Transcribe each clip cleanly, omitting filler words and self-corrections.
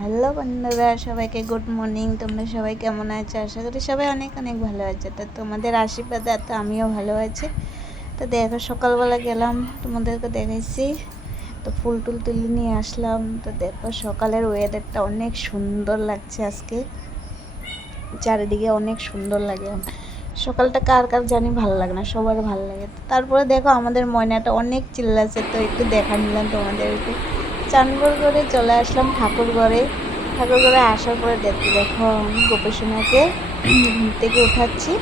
Hello বন্ধুরা, সবাইকে good morning. তোমরা সবাই কেমন আছো? আশা করি সবাই অনেক অনেক ভালো আছে। তো তোমাদের আশীর্বাদে তো আমিও ভালো আছি। তো দেখো সকালবেলা গেলাম, তোমাদেরকে দেখাইছি। তো ফুল টুল তুলে নিয়ে আসলাম। তো দেখো সকালের ওয়েদারটা অনেক সুন্দর লাগছে আজকে, চারিদিকে অনেক সুন্দর লাগে। সকালটা কার কার জানি ভালো লাগে না, সবার ভালো লাগে। তারপরে দেখো আমাদের ময়নাটা অনেক চিল্লাছে, তো একটু দেখা নিলাম তোমাদেরকে। চান করে চলে আসলাম ঠাকুর ঘরে। আসার পরে দেখো আমি গোপীসোনাকে ঘুম থেকে উঠাচ্ছি।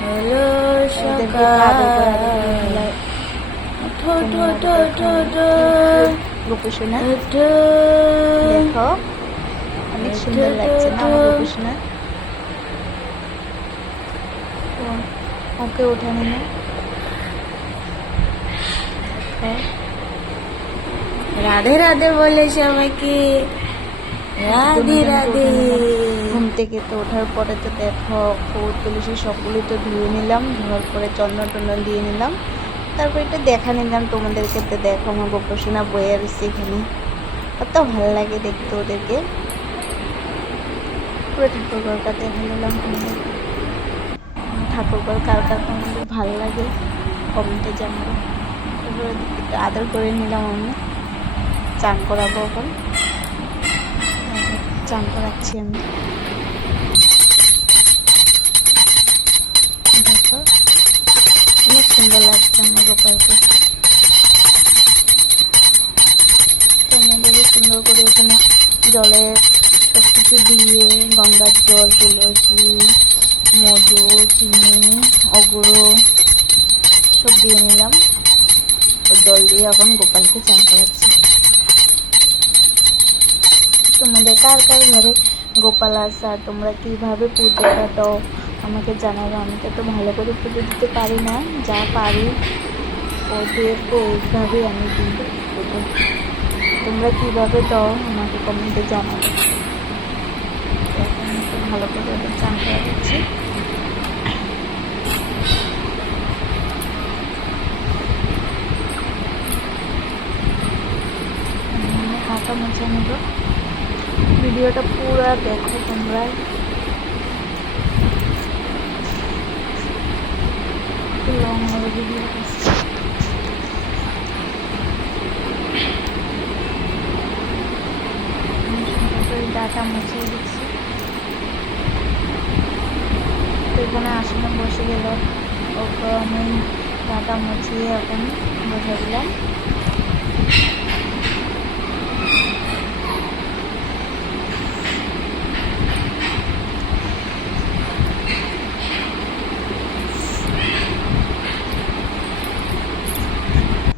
হলো গোপীসোনা দেখো অনেক সুন্দর লাগছে না আমার গোপীসোনা। ওকে উঠানো না, রাধে রাধে বলে সবাইকে রাধে রাধে। ঘুম থেকে তো ওঠার পরে তো দেখো ফুল তুলসী সবগুলো তো ধুয়ে নিলাম, ধোয়ার পরে চন্দন টন্দন দিয়ে নিলাম। তারপর এটা দেখা নিলাম তোমাদেরকে। তো দেখো আমার গোপীসোনা বয়ে রয়েছে এখানে, কত ভালো লাগে দেখতে ওদেরকে। পুরো ঠাকুরঘরটা দেখে নিলাম তোমাদেরকে। ঠাকুরঘর কার কার তোমাদের ভালো লাগে কমেন্টে জানাবো। তারপরে একটু আদর করে নিলাম, আমি চান করাবো। এখন চান করাচ্ছি আমি। দেখো অনেক সুন্দর লাগছে আমার গোপালকে। তোমাদেরকে সুন্দর করে ওখানে জলে সব কিছু দিয়ে, গঙ্গার জল, তুলসী, মধু, চিনি, অগুরো সব দিয়ে নিলাম। ওই জল দিয়ে এখন গোপালকে চান করাচ্ছি। তোমাদের কার কার ঘরে গোপাল আছে আর তোমরা কীভাবে পুজোটা দাও আমাকে জানাবে। আমি তো ভালো করে পুজো দিতে পারি না, যা পারি ওদেরকে ওইভাবেই আমি দিই পুজো। তোমরা কীভাবে দাও আমাকে কমেন্টে জানাবে। এখন একটু ভালো করে ওদের চান করা দিচ্ছি। হাতা মোছা নেব। ভিডিওটা পুরো দেখো তোমরা। লং হবে ভিডিওটা। ডাটা মুছিয়ে দিচ্ছি। তো এখানে আসনে বসে গেল, ওকে আমি ডাটা মুছিয়ে এখন বসে দিলাম।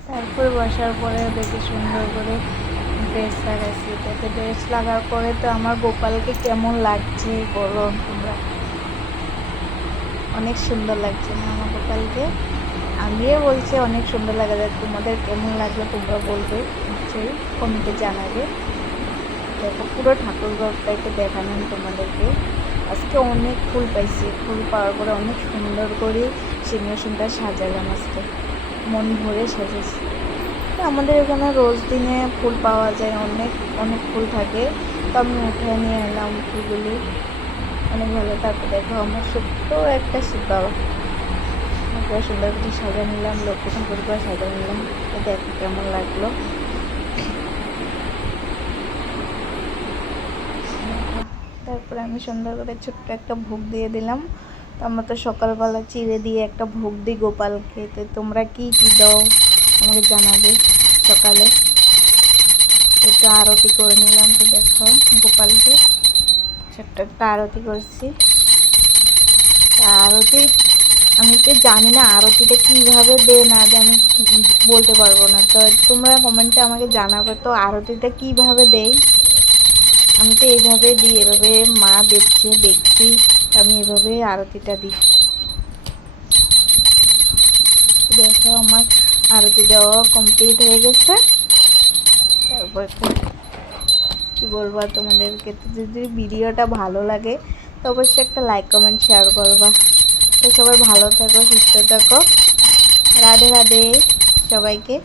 তারপরে বসার পরে দেখে সুন্দর করে ড্রেস লাগাইছি। তাতে ড্রেস লাগার পরে তো আমার গোপালকে কেমন লাগছে বলো তোমরা? অনেক সুন্দর লাগছে না আমার গোপালকে? আমিও বলছি অনেক সুন্দর লাগে। তোমাদের কেমন লাগলো তোমরা বলবে, নিশ্চয়ই কমেন্টে জানাবে। দেখো পুরো ঠাকুরঘরটা একটু দেখালাম তোমাদেরকে। আজকে অনেক ফুল পাইছি, ফুল পাওয়ার পরে অনেক সুন্দর করে সিংহাসনটা সাজালাম। আজকে মন ভরে সাজেছি। আমাদের এখানে রোজ দিনে ফুল পাওয়া যায়, অনেক অনেক ফুল থাকে। তো আমি উঠে নিয়ে এলাম ফুলগুলি, অনেক ভালো। তারপর দেখো আমার ছোট্ট একটা শিব বাবা, পুরো সুন্দর করে সাজা নিলাম, লক্ষ্মী ঠাকুর করে সাজা নিলাম। তো দেখো কেমন লাগলো। তারপরে আমি সুন্দর করে ছোট্ট একটা ভোগ দিয়ে দিলাম। তো আমরা তো সকালবেলা চিড়ে দিয়ে একটা ভোগ দিই গোপালকে। তো তোমরা কি কি দাও আমাকে জানাবে। সকালে একটু আরতি করে নিলাম। তো দেখো গোপালকে ছোট্ট একটা আরতি করছি। আরতি আমি তো জানি না আরতিটা কীভাবে দে না দে, আমি বলতে পারবো না। তো তোমরা কমেন্টে আমাকে জানাবে তো আরতিটা কীভাবে দেয়। আমি তো এইভাবে দিই, এভাবে মা দেখছি আমি এভাবে আরতিটা দিই। দেখো আমার আরতি দেওয়া কমপ্লিট হয়ে গেছে। তারপর কি বলবো তোমাদেরকে, যদি ভিডিওটা ভালো লাগে তো অবশ্যই একটা লাইক কমেন্ট শেয়ার করবা। তো সবাই ভালো থাকো, সুস্থ থাকো। রাধে রাধে সবাইকে।